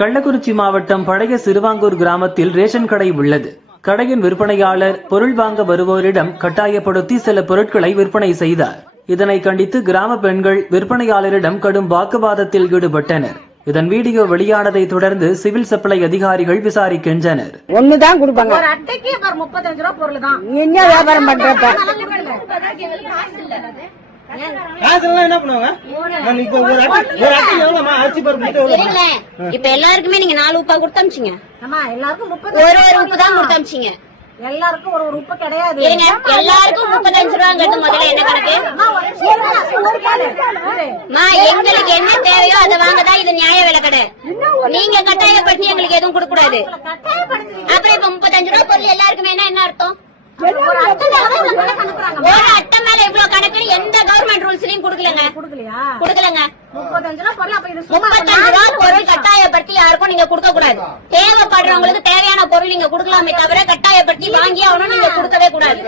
கள்ளக்குறிச்சி மாவட்டம் பழைய சிறுவாங்கூர் கிராமத்தில் ரேஷன் கடை உள்ளது. கடையின் விற்பனையாளர் பொருள் வாங்க வருவோரிடம் கட்டாயப்படுத்தி சில பொருட்களை விற்பனை செய்தார். இதனை கண்டித்து கிராம பெண்கள் விற்பனையாளரிடம் கடும் வாக்குவாதத்தில் ஈடுபட்டனர். இதன் வீடியோ வெளியானதை தொடர்ந்து சிவில் சப்ளை அதிகாரிகள் விசாரிக்கின்றனர். ஒண்ணுதான் கொடுப்பாங்க, ஒரு அட்டைக்கு 35 ரூபா பொருள் தான். என்ன வியாபாரம் பண்றப்ப என்ன பண்ணுவாங்க? இப்ப எல்லாருக்குமே நீங்க 4 உப்பா கொடுத்தமிச்சிங்க. எல்லாருக்கும் ஒரு உப்பு தான் கொடுத்தமிச்சிங்க. எல்லாருக்கும் ஒரு உப்பு கிடையாது. எல்லாருக்கும் 35 ரூபாங்கிறது முதல்ல என்ன கணக்கு? எங்களுக்கு என்ன தேவையோ அதை வாங்கதான் இது நியாய விலை கடை. நீங்க கட்டாயப்படுத்தி எங்களுக்கு எதுவும் கொடுக்க கூடாது. அப்புறம் இப்ப 35 ரூபாய் பொருள் எல்லாருக்குமே என்ன அர்த்தம்? ஒரு அட்டை மேல இவ்வளவு கணக்கு எந்த கவர்மெண்ட் ரூல்ஸ்லயும் கொடுக்கலங்க. 35 ரூபாய் பொருள் கட்டாயப்படுத்தி யாருக்கும் நீங்க கொடுக்க கூடாது. தேவைப்படுறவங்களுக்கு தேவையான பொருள் நீங்க கொடுக்கலாமே தவிர கட்டாயப்படுத்தி வாங்கி ஆகணும் நீங்க கொடுக்கவே கூடாது.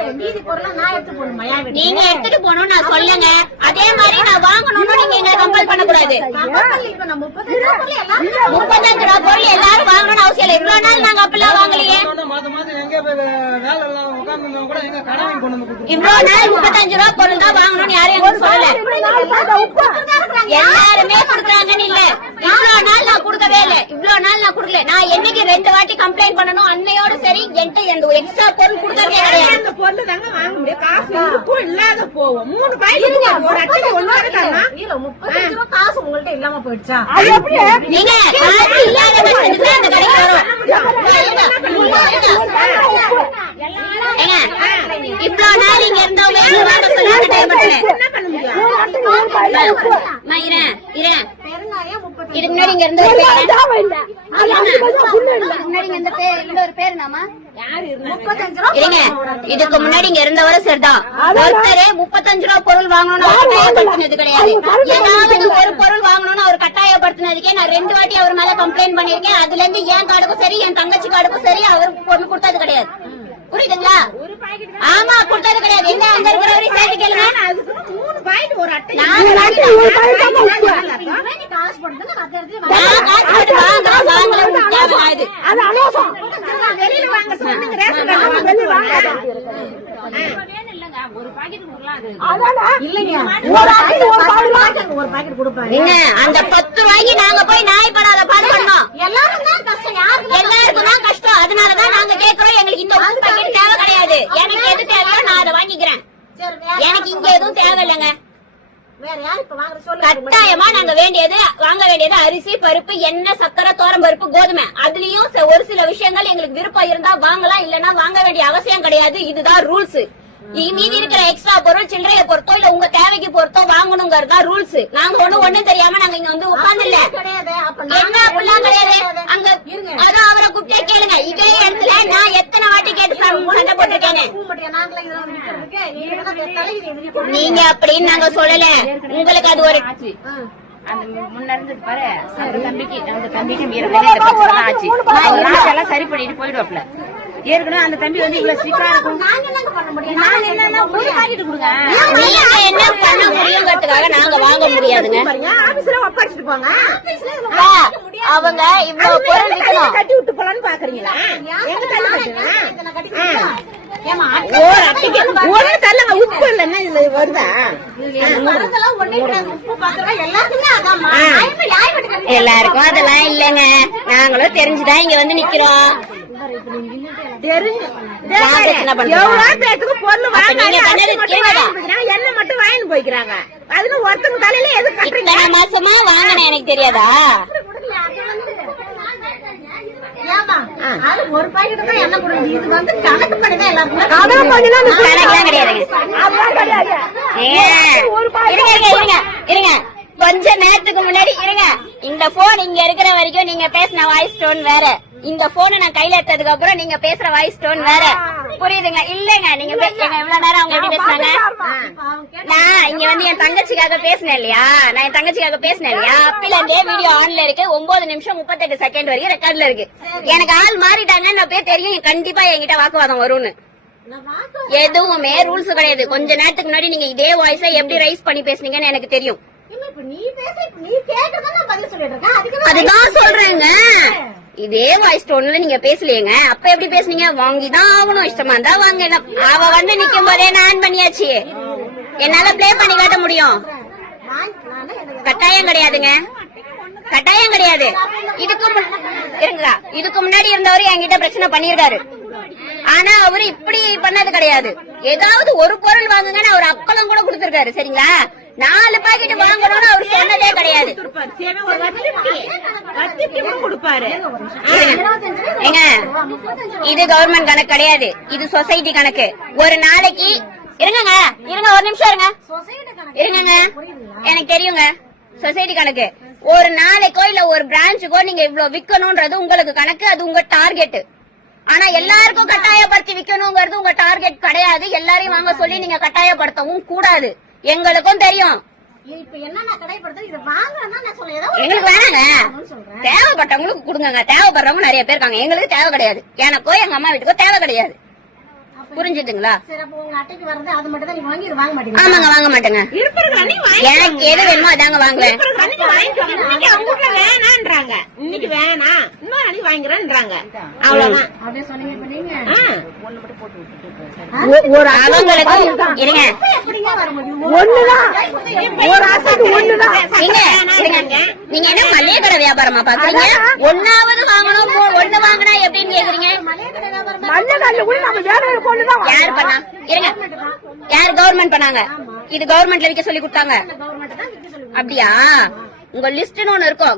நீங்க எடுத்துட்டு போகணும் நான் சொல்லுங்க. அதே மாதிரி நான் வாங்கணும்னு நீங்க எங்களை கம்பல் பண்ண கூடாது. 35 ரூபாய் பொருள் எல்லாரும் வாங்கணும்னு அவசியம் இல்லை. இவ்வளவு நாள் நாங்க அப்படிலாம் வாங்கலையே. இவ்வளவு நாள் 35 ரூபாய் பொருள் தான் வாங்கணும்னு யாரும் எங்களுக்கு சொல்லல. எல்லாருமே கொடுக்குறாங்கன்னு இல்ல. இவ்வளவு நாள் நான் கொடுக்கவே இல்லை. இவ்வளவு நாள் நான் கொடுக்கல. நான் என்னைக்கு 2 வாட்டி கம்ப்ளைண்ட் பண்ணணும் அன்னையோட சரி என்கிட்ட எந்த எக்ஸ்ட்ரா பொருள் கொடுக்கவே கிடையாது. அந்த பொருள் தாங்க வாங்க முடியும். காசு இருக்கும் இல்லாத போவோம். 3 பாக்கெட் ஒரு அட்டைக்கு ஒண்ணாக தானா? 35 ரூபாய் காசு உங்கள்ட்ட இல்லாம போயிடுச்சா? நீங்க காசு இல்லாத பட்சத்துல அந்த கடைக்கு வரும். இவ்வளவு நாள் இங்க இருந்தவங்க இதுக்கு முன்னாடி இங்க இருந்த இதுக்கு முன்னாடி இங்க இருந்தவரை சரிதான். ஒருத்தரே 35 ரூபாய் பொருள் வாங்கணும்னு கட்டாயப்படுத்தினது கிடையாது. ஏதாவது ஒரு பொருள் வாங்கணும்னு அவர் கட்டாயப்படுத்தினதுக்கே நான் 2 வாட்டி அவர் மேல கம்ப்ளைண்ட் பண்ணிருக்கேன். அதுல இருந்து என் கார்டுக்கும் சரி என் தங்கச்சி கார்டுக்கும் சரி அவருக்கு பொருள் கொடுத்தது கிடையாது. புரியுதுங்களா? ஆமா கொடுத்தது கிடையாது. என்ன அங்க இருக்கிறவரையும் சேர்த்து கேளுங்க. அந்த 10 ரூபாய்க்கு நாங்க போய் நாய்ப்படாத பாடு பண்ணோம். எல்லாருக்கும் தான் கஷ்டம். அதனாலதான் நாங்க கேட்கிறோம். எங்களுக்கு இந்த பாக்கெட் தேவை கிடையாது. எனக்கு எது தேவையோ நான் அதை வாங்கிக்கிறேன். எனக்கு இங்க எதுவும் தேவை இல்லைங்க. கட்டாயமா நாங்க வாங்க வேண்டியது அரிசி, பருப்பு, எண்ணெய், சக்கரை, தோரம் பருப்பு, கோதுமை. அதுலயும் ஒரு சில விஷயங்கள் எங்களுக்கு விருப்பம் இருந்தா வாங்கலாம், இல்லன்னா வாங்க வேண்டிய அவசியம் கிடையாது. இதுதான் ரூல்ஸ். மீதி இருக்கிற எக்ஸ்ட்ரா பொருள் சில்லறைய பொறுத்தோ இல்ல உங்க தேவைக்கு பொறுத்தோ வாங்கணுங்கிறதா ரூல்ஸ். நாங்க ஒண்ணும் தெரியாம நாங்க இங்க வந்து உட்கார்ந்து இல்ல. என்ன அப்படிலாம் கிடையாது. அங்க அதான் அவரை கூப்பிட்டே கேளுங்க. இதே இடத்துல நான் எத்தனை வாட்டி கேட்டு சண்டை போட்டிருக்கேன். நீங்க அப்படின்னு நாங்க சொல்லல. உங்களுக்கு அது ஒரு முன்ன இருந்து பாரு அந்த தம்பிக்கு ஆச்சு. எல்லாம் சரி பண்ணிட்டு போயிடுவாப்ல. ஏற்கனவே அந்த தம்பி வந்து இவ்வளவு ஸ்ட்ரிக்டா இருக்கும். நாங்க என்ன பாக்கெட் கொடுங்க. நீங்க என்ன பண்ண முடியுங்கிறதுக்காக நாங்க வாங்க முடியாதுங்க. ஆபீஸ்ல ஒப்படைச்சிட்டு போங்க. அவங்க இவ்வளவு பொருள் விற்கணும். கட்டி விட்டு போலான்னு பாக்குறீங்களா? எங்க ஒண்ணு தள்ளுங்க. உப்பு இல்லன்னா இதுல வருதா? எல்லாருக்கும் அதெல்லாம் இல்லங்க. நாங்களும் தெரிஞ்சுதான் இங்க வந்து நிக்கிறோம். என்ன மட்டும் வாங்கிட்டு போய்க்கிறாங்க. அதுல ஒருத்தங்க தலையில எது கட்டுறீங்க? மாசமா வாங்கினேன் எனக்கு தெரியாதா? ஒரு பாக்கெட் தான் என்ன கொடுங்க. இது வந்து கணக்கு பண்ணிதான் எல்லாருக்கும் கிடையாது. இருங்க கொஞ்ச நேரத்துக்கு முன்னாடி இருங்க. இந்த போன் இங்க இருக்கிற வரைக்கும் நீங்க பேசின வாய்ஸ் டோன் வேற. இந்த போனை நான் கையில எடுத்ததுக்கு அப்புறம் நீங்க பேசுற வாய்ஸ் டோன் வேற. புரியுதுங்களா? இல்லங்க நீங்க இவ்வளவு நேரம் அவங்க எப்படி பேசுனாங்க? நான் இங்க வந்து என் தங்கச்சிக்காக பேசினேன் இல்லையா? அப்பில இருந்தே வீடியோ ஆன்ல இருக்கு. 9 நிமிஷம் 38 செகண்ட் வரைக்கும் ரெக்கார்ட்ல இருக்கு. எனக்கு ஆள் மாறிட்டாங்கன்னு போய் தெரியும். கண்டிப்பா என்கிட்ட வாக்குவாதம் வரும்னு. எதுவுமே ரூல்ஸ் கிடையாது. கொஞ்ச நேரத்துக்கு முன்னாடி நீங்க இதே வாய்ஸ எப்படி ரைஸ் பண்ணி பேசுனீங்கன்னு எனக்கு தெரியும். அதுதான் சொல்றேங்க. இதே வாய்ஸ் டோன்ல நீங்க பேசலையேங்க. அப்ப எப்படி பேசுனீங்க? வாங்கிதான் ஆகணும், இஷ்டமா இருந்தா வாங்க. அவ வந்து நிக்கும் போதே நான் பண்ணியாச்சு. என்னால பிளே பண்ணி காட்ட முடியும். கட்டாயம் கிடையாதுங்க, கட்டாயம் கிடையாது. இதுக்கு முன்னாடி இருந்தவரு என்கிட்ட பிரச்சனை பண்ணிருக்காரு. ஆனா அவரு இப்படி பண்ணது கிடையாது. ஏதாவது ஒரு பொருள் வாங்குங்கன்னு அவர் அப்பளம் கூட கொடுத்திருக்காரு. சரிங்களா? 4 பாக்கெட் வாங்கணும்னு அவர் சொன்னதே கிடையாது. ஏங்க, இது கவர்மெண்ட் கணக்கு கிடையாது, இது சொசைட்டி கணக்கு. ஒரு நாளைக்கு இருங்க ஒரு நிமிஷம் இருங்க. எனக்கு தெரியுங்க, சொசைட்டி கணக்கு. ஒரு நாளைக்கோ இல்ல ஒரு பிரான்ச்சுக்கோ நீங்க இவ்வளவு விக்கணும்ன்றது உங்களுக்கு கணக்கு, அது உங்க டார்கெட். ஆனா எல்லாருக்கும் கட்டாயப்படுத்தி விக்கணுங்கிறது உங்க டார்கெட் கிடையாது. எல்லாரையும் வாங்க சொல்லி நீங்க கட்டாயப்படுத்தவும் கூடாது. எங்களுக்கும் தெரியும். எங்களுக்கு வேணாங்க, தேவைப்பட்டவங்களுக்கு கொடுங்க. தேவைப்படுறவங்க நிறைய பேர் இருக்காங்க, எங்களுக்கு தேவை கிடையாது. எனக்கோ எங்க அம்மா வீட்டுக்கோ தேவை கிடையாது. புரிஞ்சுதுங்களா? ஆமாங்க, வாங்க மாட்டேங்க. எனக்கு எது வேணுமோ அதாங்க வாங்குவேன். வேணான்றாங்க, இன்னைக்கு வேணாம், இன்னொரு அன்னைக்கு வாங்கிறேன்றாங்க. அவ்வளவுதான். இருங்க, நீங்க என்ன மளிகை கடை வியாபாரமா பாக்குறீங்க? ஒன்னாவது வாங்கணும், ஒண்ணு வாங்கினா எப்படின்னு கேக்குறீங்க? யாரு பண்ணா? இருங்க, யாரு கவர்மெண்ட் பண்ணாங்க? இது கவர்மெண்ட்ல விக்க சொல்லி கொடுத்தாங்க. அப்படியா? உங்க லிஸ்ட்னு ஒண்ணு இருக்கும்.